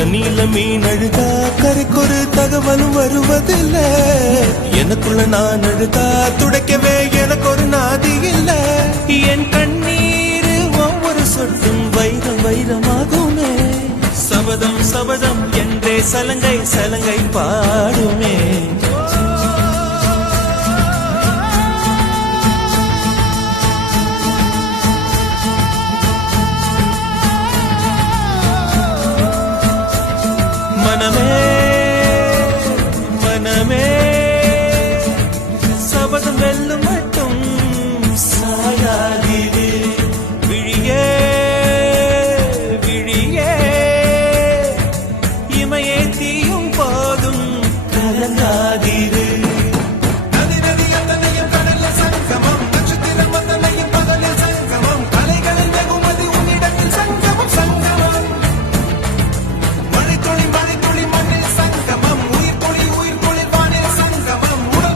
தண்ணியில மீன் அழுதா கரைக்கொரு தகவலும் வருவதில்லை. எனக்குள்ள நான் அழுதா துடைக்கவே எனக்கு ஒரு நாதி இல்ல. என் கண்ணீர் ஒவ்வொரு சொட்டும் வைரம் வைரமாகுமே. சபதம் சபதம் என்றே சலங்கை சலங்கை பாடுமே.